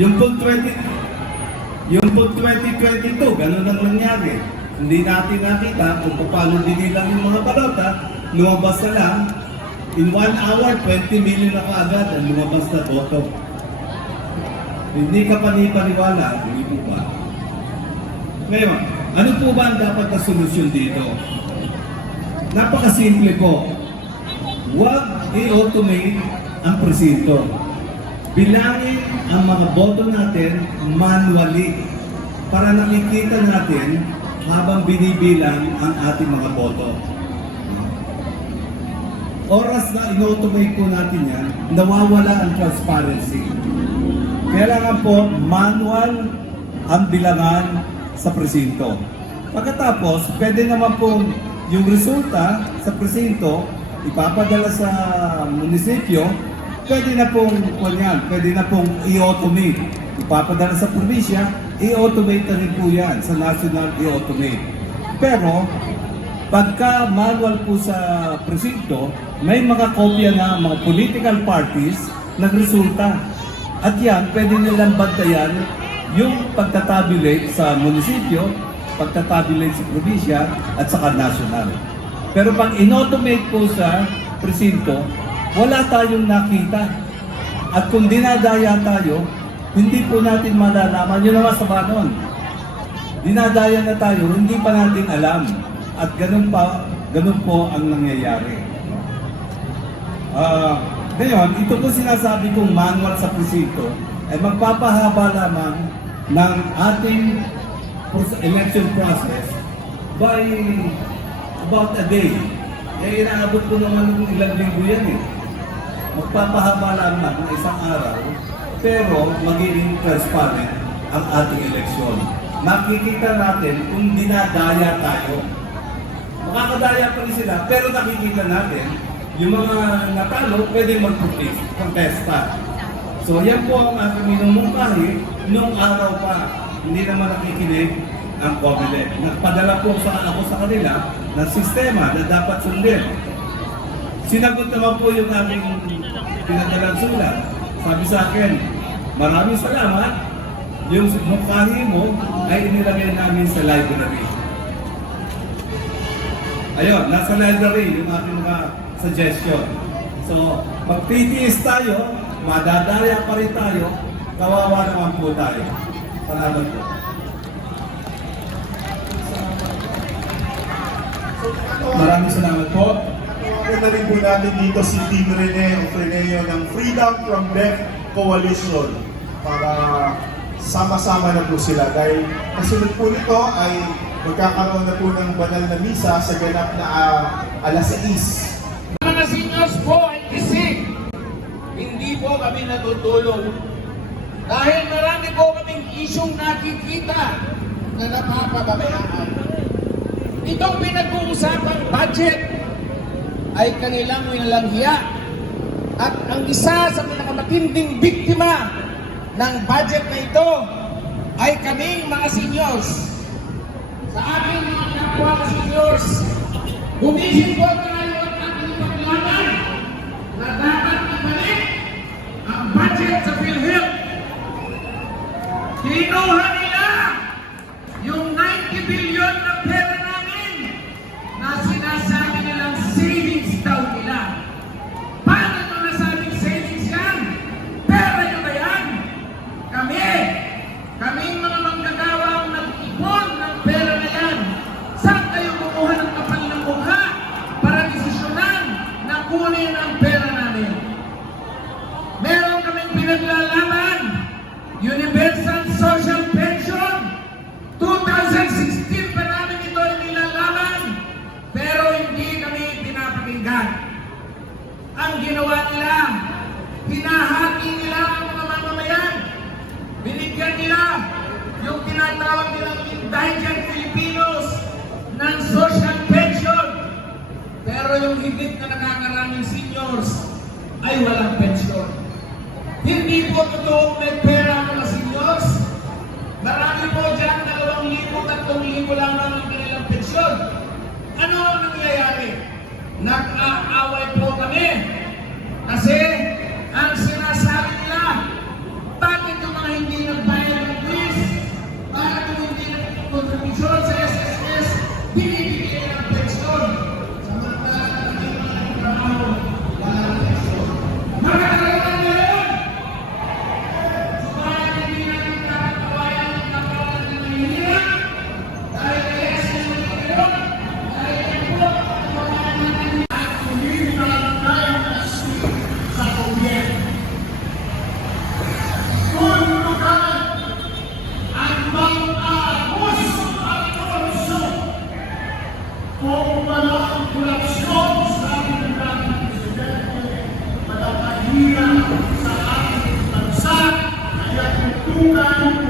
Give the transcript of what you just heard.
Yung pong 20, yung pong 2022, ganun lang nangyari. Hindi natin nakita kung paano dinilang yung mga balota, lumabas na lang, in one hour, 20 million na kaagad ang lumabas na boto. Hindi ka panipaniwala, hindi po ba? Ngayon, ano po ba ang dapat na solusyon dito? Napakasimple po. Huwag i-automate ang presinto. Bilangin ang mga boto natin manually para nakikita natin habang binibilang ang ating mga boto. Oras na in-automate po natin yan, nawawala ang transparency. Kailangan po manual ang bilangan sa presinto. Pagkatapos, pwede naman pong yung resulta sa presinto ipapadala sa munisipyo, pwede na pong, kunyan, pwede na pong i-automate. Ipapadala sa probinsya, i-automate na rin po yan sa national i-automate. Pero, pagka manual po sa presinto, may mga kopya na mga political parties ng resulta. At yan, pwede nilang bantayan yung pagtatabulate sa munisipyo, pagtatabulate sa probinsya, at saka national. Pero pag inautomate po sa presinto, wala tayong nakita. At kung dinadaya tayo, hindi po natin malalaman. Yun naman sa banon. Dinadaya na tayo, hindi pa natin alam. At ganun pa, ganun po ang nangyayari. Ah, ngayon, ito po sinasabi kong manual sa presinto ay magpapahaba lamang ng ating election process by about a day. Eh, inaabot ko naman ng ilang linggo yan eh. Magpapahaba lamang ng isang araw, pero magiging transparent ang ating eleksyon. Makikita natin kung dinadaya tayo. Makakadaya pa rin sila, pero nakikita natin yung mga natalo pwede mag-protesta. So yan po ang aking minumungkahi nung araw pa. Hindi naman nakikinig ang COMELEC. Nagpadala po sa ako sa kanila ng sistema na dapat sundin. Sinagot naman po yung aming pinadalang sulat. Sabi sa akin, maraming salamat. Yung mukhahi mo ay inilagay namin sa library. Ayun, nasa library yung ating mga suggestion. So, PTS tayo, madadaya pa rin tayo, kawawa naman po tayo. Salamat po. Maraming salamat po. Tawagan na rin po natin dito si Team Rene Ofreneo ng Freedom from Death Coalition para sama-sama na po sila dahil kasunod po nito ay magkakaroon na po ng banal na misa sa ganap na ah, alas 6 Mga seniors po ay gising. Hindi po kami natutulog. Dahil marami po kaming isyong nakikita na napapababayaan. Itong pinag-uusapang budget ay kanilang winalanghiya. At ang isa sa pinakamatinding biktima ng budget na ito ay kaming mga seniors. Sa aking mga kapwa seniors, gumising po tayo Meron kaming pinaglalaban. Universal Social Pension. 2016 pa namin ito nilalaban. Pero hindi kami pinapakinggan. Ang ginawa nila, hinahati nila ang mga mamamayan. Binigyan nila yung tinatawag nilang indigent Filipinos ng social pension. Pero yung higit na nakakaraming seniors ay walang pensyon. Hindi po totoong may pera ang mga seniors. Marami po dyan, dalawang libo, tatlong libo lamang ang kanilang pensyon. Ano ang nangyayari? Nag-aaway po kami. Kasi ang sinasabi nila, bakit yung mga hindi nagbayad ng fees, bakit yung hindi nagkontribusyon sa SSS, binibigay ng natin